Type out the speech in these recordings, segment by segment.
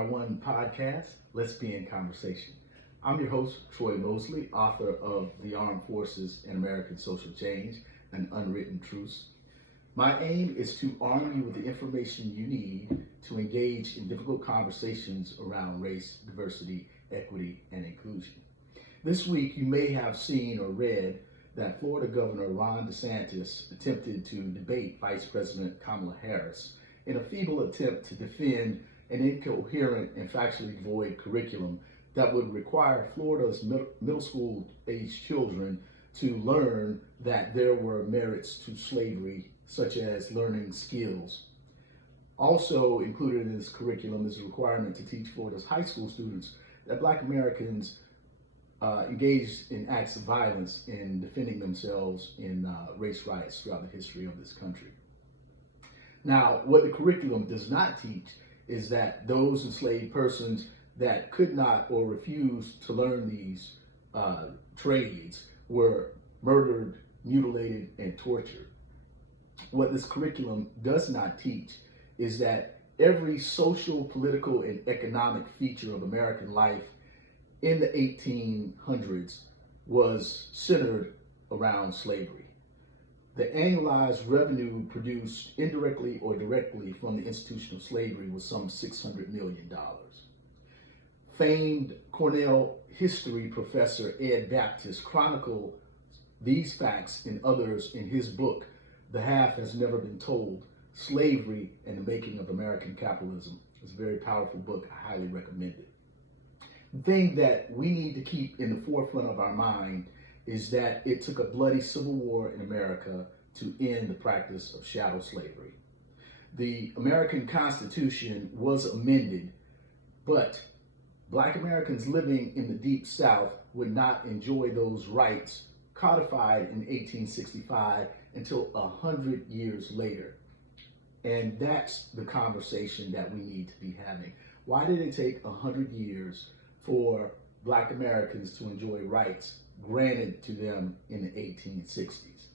WR1 podcast, Let's Be in Conversation. I'm your host, Troy Mosley, author of The Armed Forces and American Social Change, An Unwritten Truce. My aim is to arm you with the information you need to engage in difficult conversations around race, diversity, equity, and inclusion. This week, you may have seen or read that Florida Governor Ron DeSantis attempted to debate Vice President Kamala Harris in a feeble attempt to defend an incoherent and factually devoid curriculum that would require Florida's middle school age children to learn that there were merits to slavery, such as learning skills. Also included in this curriculum is a requirement to teach Florida's high school students that Black Americans engaged in acts of violence in defending themselves in race riots throughout the history of this country. Now, what the curriculum does not teach is that those enslaved persons that could not or refused to learn these trades were murdered, mutilated, and tortured. What this curriculum does not teach is that every social, political, and economic feature of American life in the 1800s was centered around slavery. The annualized revenue produced indirectly or directly from the institution of slavery was some $600 million. Famed Cornell history professor Ed Baptist chronicled these facts and others in his book, The Half Has Never Been Told, Slavery and the Making of American Capitalism. It's a very powerful book. I highly recommend it. The thing that we need to keep in the forefront of our mind is that it took a bloody civil war in America to end the practice of chattel slavery. The American Constitution was amended, but Black Americans living in the Deep South would not enjoy those rights codified in 1865 until 100 years later. And that's the conversation that we need to be having. Why did it take 100 years for Black Americans to enjoy rights granted to them in the 1860s?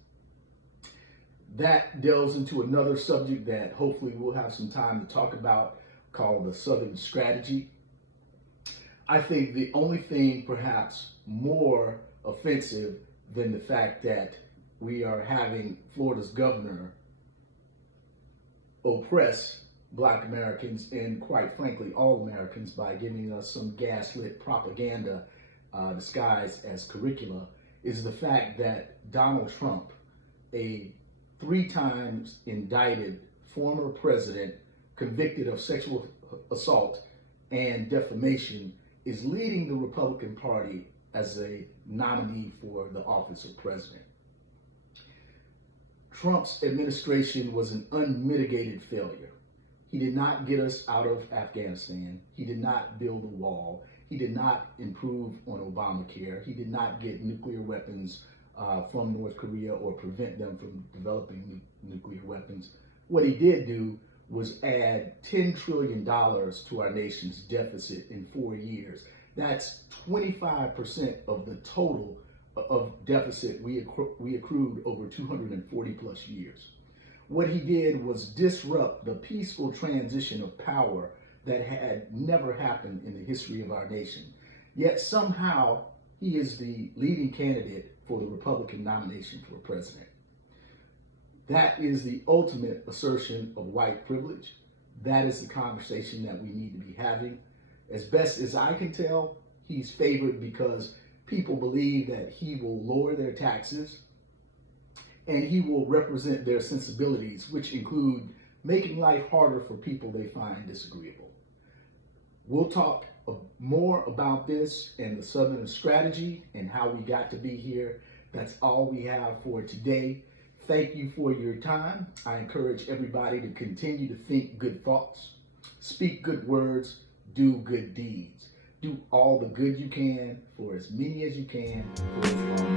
That delves into another subject that hopefully we'll have some time to talk about, called the Southern Strategy. I think the only thing perhaps more offensive than the fact that we are having Florida's governor oppress Black Americans and, quite frankly, all Americans by giving us some gaslit propaganda disguised as curricula is the fact that Donald Trump, a 3 times indicted former president convicted of sexual assault and defamation, is leading the Republican Party as a nominee for the office of president. Trump's administration was an unmitigated failure. He did not get us out of Afghanistan. He did not build a wall. He did not improve on Obamacare. He did not get nuclear weapons from North Korea or prevent them from developing nuclear weapons. What he did do was add $10 trillion to our nation's deficit in 4 years. That's 25% of the total of deficit we accrued over 240 plus years. What he did was disrupt the peaceful transition of power that had never happened in the history of our nation. Yet somehow he is the leading candidate for the Republican nomination for president. That is the ultimate assertion of white privilege. That is the conversation that we need to be having. As best as I can tell, he's favored because people believe that he will lower their taxes and he will represent their sensibilities, which include making life harder for people they find disagreeable. We'll talk more about this and the Southern Strategy and how we got to be here. That's all we have for today. Thank you for your time. I encourage everybody to continue to think good thoughts, speak good words, do good deeds. Do all the good you can for as many as you can for as long